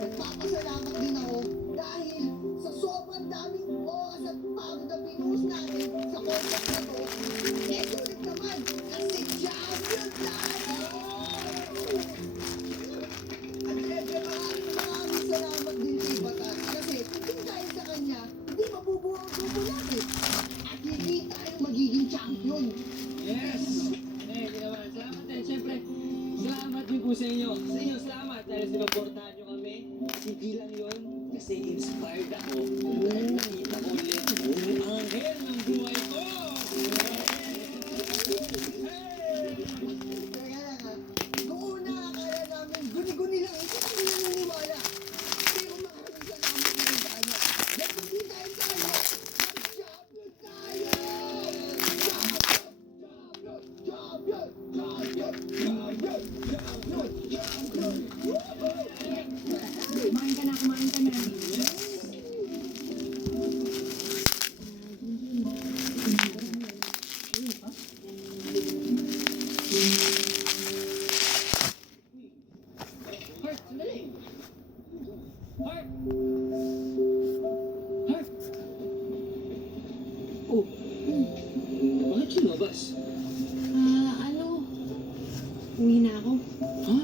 Nagpapasalamat din ako dahil sa sobrang daming oras at pagod na pinuhos natin sa contract na to, ulit naman kasi champion tayo! At syempre maraming salamat din kay Batas kasi kung dahil sa kanya, hindi mabubuo ang grupo natin at hindi tayo magiging champion. Yes! Hindi naman. Salamat din. Siyempre, salamat din po sa inyo. Sa inyo, salamat dahil sinuportahan nyo kami. Hindi lang yun, kasi inspired ako. Dahil nakita ko ulit ang anghel ng buhay ko! Teka lang ha, noong una akala namin guni-guni lang, hindi kami naniniwala. Pero maraming salamat na nandaan niya. Dahil hindi dahil sa kanya, champion tayo! Champion! Champion! Champion! Champion! Champion! Kumain ka na, kumain ka na. Heart, sandali! Heart! Heart! Oh, bakit lumabas? Uwi na ako. Ha?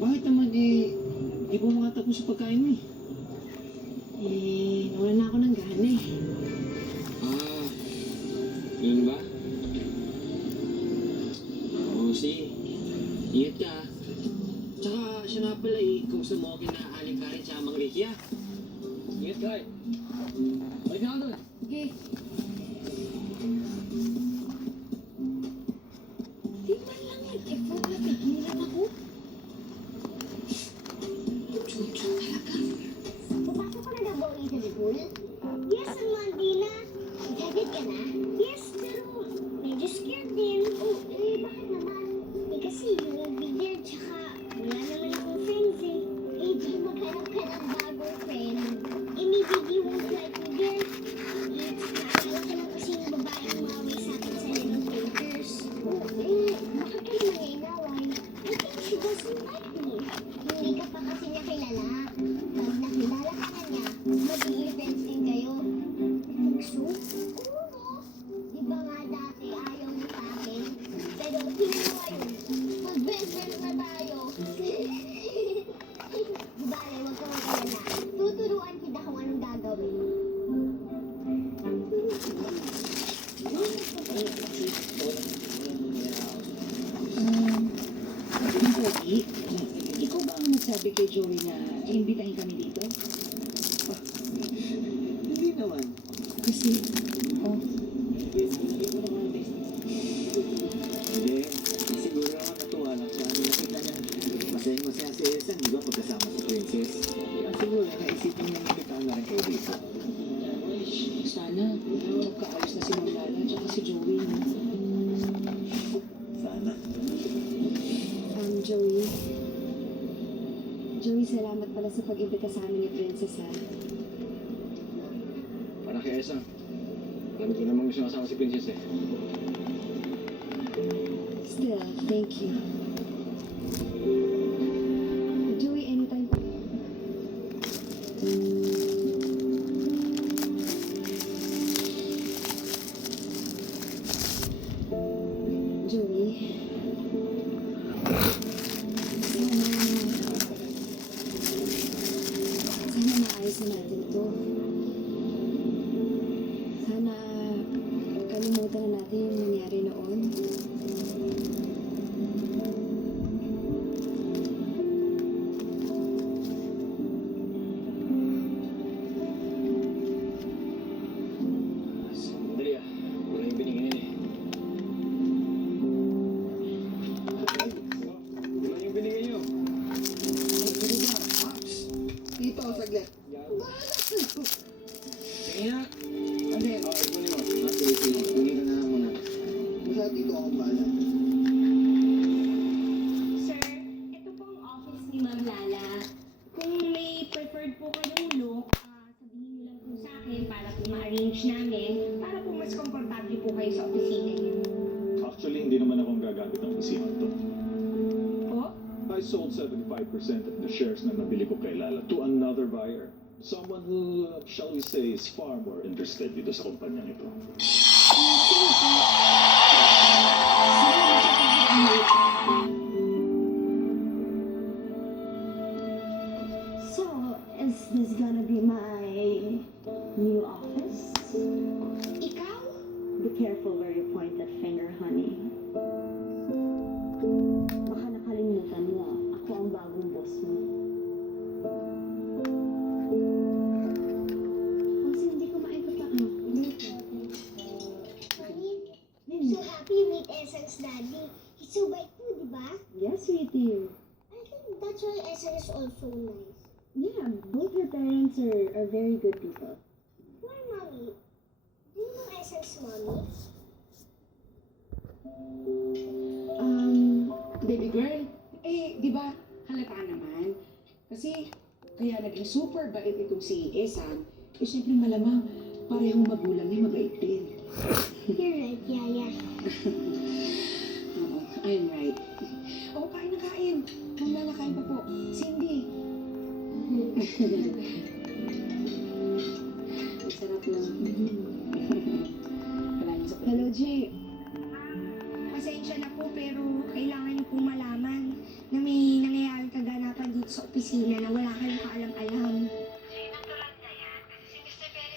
Bakit naman di po makatapos sa pagkain mo eh? Nawala na ako ng gana eh. Ah, yun ba? Oo, sige. Ingat ka ah. Tsaka siya nga pala kausap mo ako kina Aling Karen tsaka Mang Ricky ah. Ingat ka eh. Balik na ako doon. Okay. Di man lang nag-effort na pigilan ako. Chuchu talaga. Pumasok ka na daw ba ulit sa school? Yes, Monday na. Excited ka na? Yes, pero medyo scared din. Oh, bakit naman? Kasi you will be there, tsaka wala naman akong friends eh. Di maghanap ka ng bagong friend. Maybe you won't like me there. Nakakala ka lang kasing babaeng mawi sa akin sa Little Painters. Oh, bakit ka naman inaway? I think she doesn't like me. Hindi ka pa kasi niya kilala. Pag nakilala ka na niya, magiging friends din kayo. Think so? Oo, no? Di ba nga dati ayaw mo sa akin? Pero tingin mo ngayon, mag-best friends na tayo. Bale, wag kang mag-alala. Tuturuan kita kung anong gagawin. Pogi, ikaw ba ang nagsabi kay Joey na iimbitahin kami dito? Hindi naman. Kasi, Hindi. Siguro naman natuwa lang siya. Nakita niya, masaya-masaya si Elsa, di ba, pagkasama si Princess. Kaya siguro, naisipin niya imbitahan na rin kayo dito. sana, magkaayos na si Ma'am Lala at si Joey. No? Sana. Joey. Joey, salamat pala sa pag-imbita sa amin ni Princess, ha? Para kay Elsa. Alam ko namang gusto kasama si Princess eh. Still, thank you. Joey, anytime pa. Joey. Sana maayos na natin to. Sana kalimutan na natin yung nangyari noon. Dali ah. Wala yung binigyan eh. Wala yung binigyan nyo. Dito, saglit. Sige nga. Ano yan? Oh, ito nyo. Sige. Kunin ka na lang muna. Basta dito ako bahala. Sir, ito po ang office ni Ma'am Lala. Kung may preferred po kayong look, sabihin niyo lang po sa akin para po ma-arrange namin para po mas komportable po kayo sa opisina niyo. Actually, hindi naman ako gagamit ng opisina to. Po? I sold 75% of the shares na nabili ko kay Lala to another buyer. Someone who, shall we say, is far more interested dito sa kumpanyang ito. So, is this gonna be my new office? Ikaw? Be careful where you point that finger, honey. Baka nakalimutan mo, ako ang bagong boss mo. Kasi hindi ko maikot pa. Mommy, I'm so happy you meet Esan's daddy. He's so bait too, di ba? Yes, sweetie. I think that's why Esan is also nice. Yeah, both your parents are very good people. Why, Mommy? Do you know Esan's mommy? Baby girl, di ba, halata naman. Kasi, kaya naging super bait itong si Esan, syempre malamang, parehong magulang niya mabait din. You're right, Yaya. Oo, I'm right. Oo, kain na kain. Mamaya na kain pa po. Cindy. Ang sarap lang. Maraming sa Hello, Jay. Pasensya na po, pero kailangan niyo pong malaman na may nangyayaring kaganapan dito sa opisina na wala kayong kaalam-alam.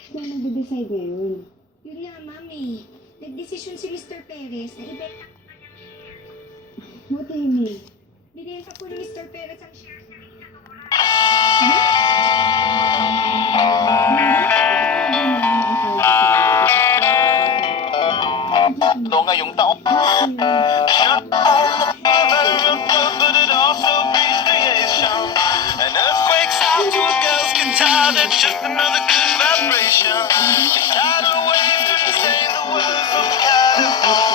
Sino nagde-decide ngayon? Yun nga, Mami. Nagdesisyon si Mr. Perez na ibenta. What do you mean? Binenta po ni Mr. Perez ang shares na Isadora. Ito ngayong taon. Shut on the mother, but it also breeds creation. An earthquake's out to a girl's guitar, that's just another good vibration. Tidal waves couldn't say the word from California.